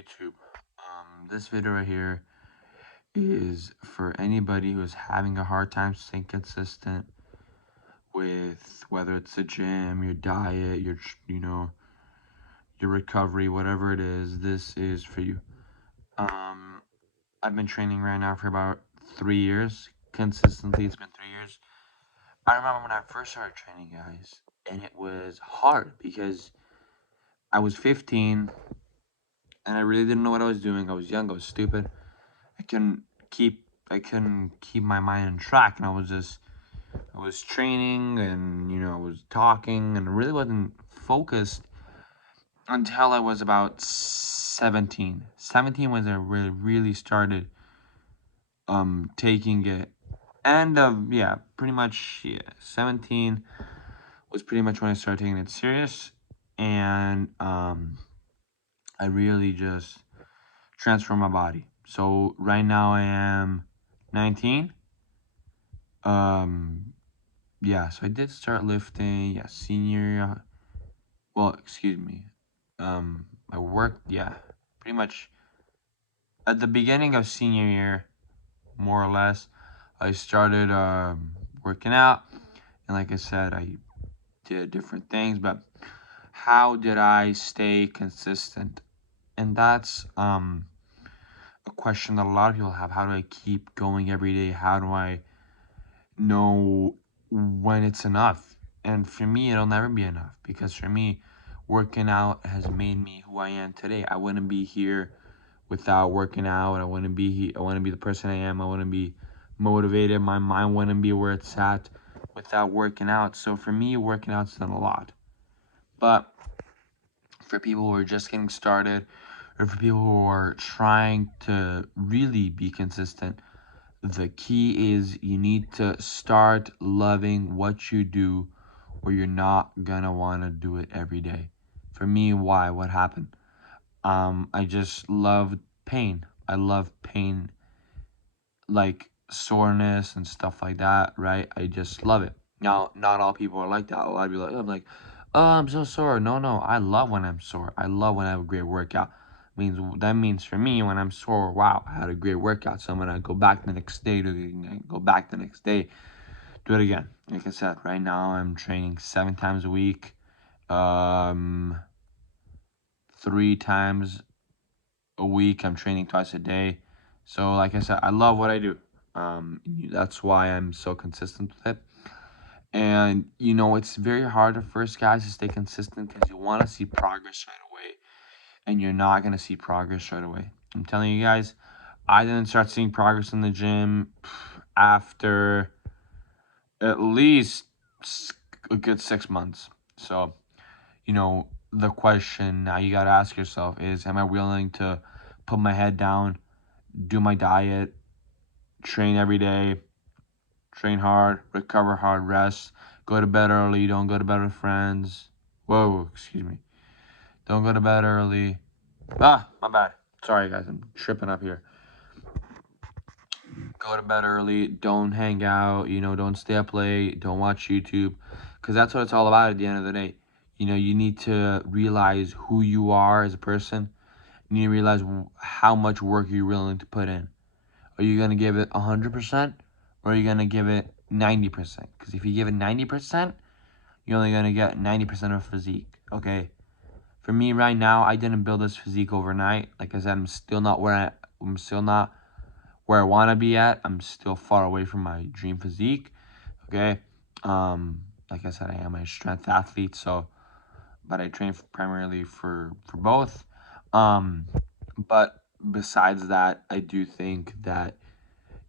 YouTube. This video right here is for anybody who's having a hard time staying consistent with whether it's the gym, your diet, your recovery, whatever it is. This is for you. I've been training right now for about 3 years. Consistently, it's been 3 years. I remember when I first started training, guys, and it was hard because I was 15 and I really didn't know what I was doing. I was young, I was stupid. I couldn't keep my mind on track, and I was training, and I was talking, and really wasn't focused until I was about 17. 17 was I really started taking it. And pretty much 17 was pretty much when I started taking it serious, and I really just transformed my body. So right now I am 19. So I did start lifting, senior, well, excuse me. I worked, pretty much at the beginning of senior year, more or less. I started working out, and like I said, I did different things, but how did I stay consistent? And that's a question that a lot of people have. How do I keep going every day? How do I know when it's enough? And for me, it'll never be enough, because for me, working out has made me who I am today. I wouldn't be here without working out. I wouldn't be the person I am. I wouldn't be motivated. My mind wouldn't be where it's at without working out. So for me, working out's done a lot. But for people who are just getting started, or for people who are trying to really be consistent, the key is you need to start loving what you do, or you're not gonna want to do it every day. For me, why? What happened? I just loved pain. I love pain, like soreness and stuff like that, right? I just love it. Now, not all people are like that. A lot of people I'm like, oh, I'm so sore. No, I love when I'm sore. I love when I have a great workout. That means for me, when I'm sore, wow, I had a great workout. So I'm gonna go back the next day do it again. Like I said, right now I'm training 7 times a week, 3 times a week. I'm training twice a day. So like I said, I love what I do. That's why I'm so consistent with it. And it's very hard at first, guys, to stay consistent, because you want to see progress right away, and you're not going to see progress right away. I'm telling you guys, I didn't start seeing progress in the gym after at least a good 6 months. So, the question now you got to ask yourself is, am I willing to put my head down, do my diet, train every day, train hard, recover hard, rest, go to bed early, don't go to bed with friends. Whoa, excuse me. Don't go to bed early. My bad. Sorry, guys, I'm tripping up here. Go to bed early, don't hang out, don't stay up late, don't watch YouTube, because that's what it's all about at the end of the day. You need to realize who you are as a person. You need to realize how much work you're willing to put in. Are you going to give it 100%, or are you going to give it 90%? Because if you give it 90%, you're only going to get 90% of physique, okay? For me right now, I didn't build this physique overnight. Like I said, I'm still not where I want to be at. I'm still far away from my dream physique, okay? Like I said, I am a strength athlete, but I train primarily for both. But besides that, I do think that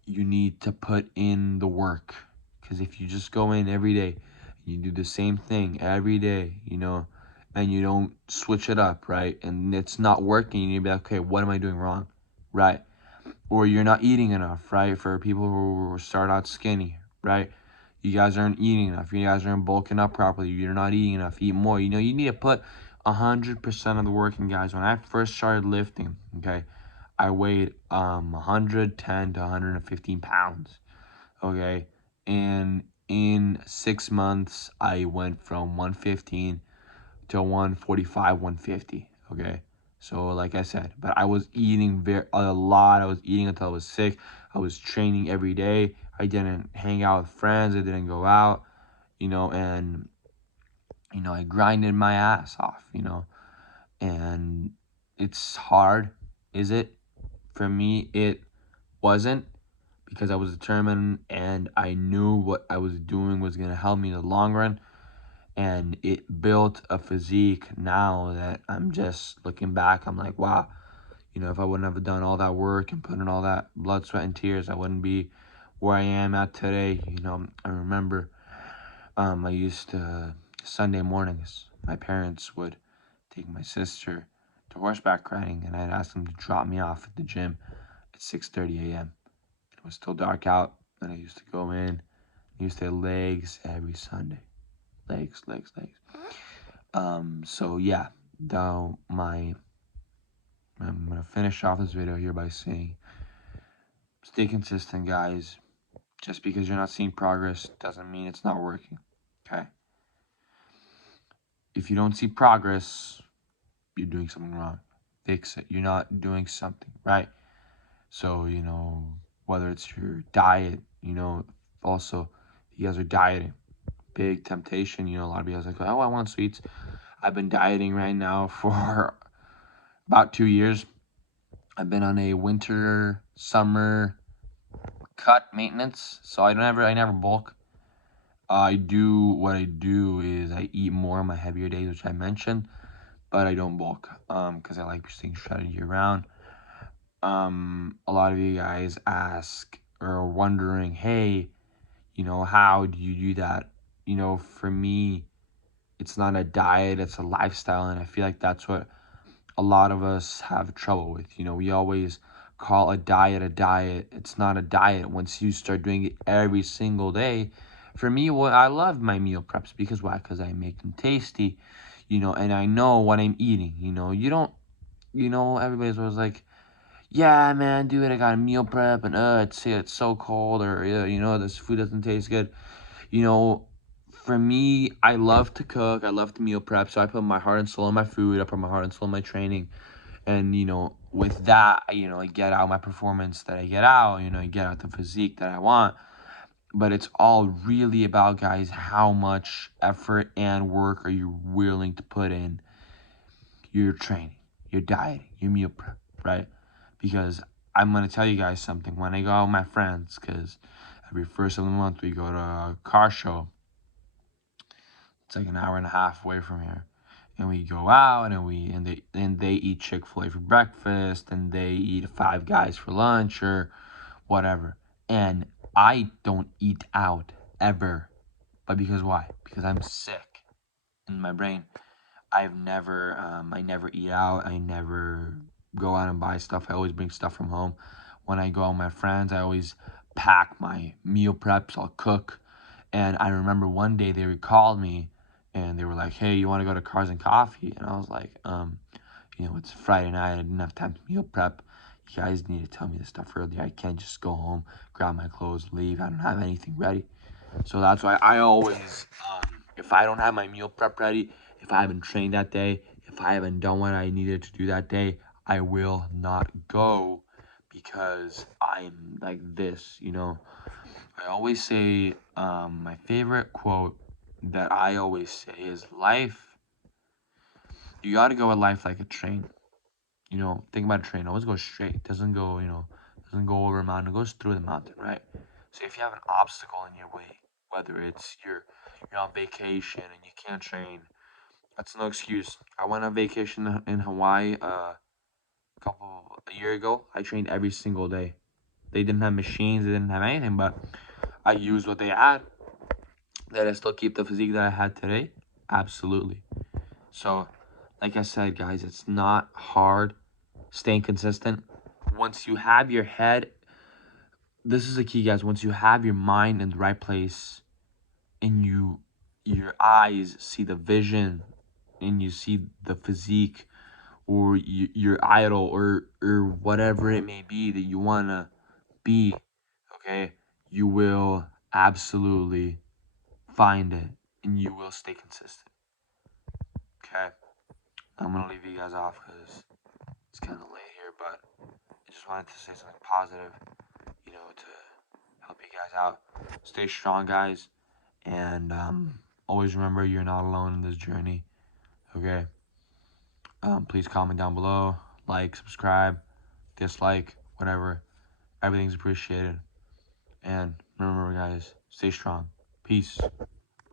you need to put in the work, because if you just go in every day, you do the same thing every day, and you don't switch it up, right, and it's not working, you need to be like, okay, what am I doing wrong, right? Or you're not eating enough, right? For people who start out skinny, right? You guys aren't eating enough. You guys aren't bulking up properly. You're not eating enough. Eat more. You need to put 100% of the work in, guys. When I first started lifting, okay, I weighed 110 to 115 pounds, okay? And in 6 months, I went from 115 to 145, 150, okay? So like I said, but I was eating a lot. I was eating until I was sick. I was training every day. I didn't hang out with friends. I didn't go out, and I grinded my ass off, and it's hard, is it? For me, it wasn't, because I was determined and I knew what I was doing was going to help me in the long run. And it built a physique now that I'm just looking back, I'm like, wow, if I wouldn't have done all that work and put in all that blood, sweat, and tears, I wouldn't be where I am at today. I remember I used to, Sunday mornings, my parents would take my sister to horseback riding, and I'd ask them to drop me off at the gym at 6:30 a.m. It was still dark out, and I used to go in. I used to hit legs every Sunday. Legs, legs, legs. So yeah, though I'm gonna finish off this video here by saying, stay consistent, guys. Just because you're not seeing progress doesn't mean it's not working. Okay? If you don't see progress, you're doing something wrong. Fix it. You're not doing something right. So, whether it's your diet, also, you guys are dieting. Big temptation, a lot of you guys are like, oh, I want sweets. I've been dieting right now for about 2 years. I've been on a winter, summer cut maintenance, so I never bulk. What I do is I eat more on my heavier days, which I mentioned, but I don't bulk, because I like staying shredded year round. A lot of you guys ask or are wondering, hey, how do you do that? For me, it's not a diet, it's a lifestyle, and I feel like that's what a lot of us have trouble with. We always call a diet a diet. It's not a diet once you start doing it every single day. For me, I love my meal preps, because why? Because I make them tasty, and I know what I'm eating. You don't, everybody's always like, yeah, man, dude, I got a meal prep, and it's so cold, or this food doesn't taste good. You know, for me, I love to cook. I love to meal prep, so I put my heart and soul in my food. I put my heart and soul in my training, and with that, I get out my performance that I get out. I get out the physique that I want. But it's all really about, guys, how much effort and work are you willing to put in your training, your dieting, your meal prep, right? Because I'm going to tell you guys something. When I go out with my friends, because every first of the month we go to a car show. It's like an hour and a half away from here. And we go out, and they eat Chick-fil-A for breakfast, and they eat Five Guys for lunch, or whatever. And I don't eat out ever. But because why? Because I'm sick in my brain. I never eat out. I never go out and buy stuff. I always bring stuff from home. When I go out with my friends, I always pack my meal preps. I'll cook. And I remember one day they called me, and they were like, hey, you want to go to Cars and Coffee? And I was like, it's Friday night. I didn't have time to meal prep. You guys need to tell me this stuff earlier. I can't just go home, grab my clothes, leave. I don't have anything ready. So that's why I always, if I don't have my meal prep ready, if I haven't trained that day, if I haven't done what I needed to do that day, I will not go, because I'm like this, I always say, my favorite quote that I always say is, you got to go at life like a train. Think about a train. Always go straight. Doesn't go over a mountain. It goes through the mountain, right? So if you have an obstacle in your way, whether it's you're on vacation and you can't train, that's no excuse. I went on vacation in Hawaii a year ago. I trained every single day. They didn't have machines. They didn't have anything, but I used what they had. Did I still keep the physique that I had today? Absolutely. So, like I said, guys, it's not hard staying consistent. Once you have your head, this is the key, guys. Once you have your mind in the right place, and your eyes see the vision, and you see the physique, or your idol, or whatever it may be that you want to be, okay, you will absolutely find it, and you will stay consistent. Okay, I'm gonna leave you guys off because but I just wanted to say something positive, to help you guys out. Stay strong, guys, and always remember you're not alone in this journey. Okay. Please comment down below, like, subscribe, dislike, whatever. Everything's appreciated. And remember, guys, stay strong. Peace.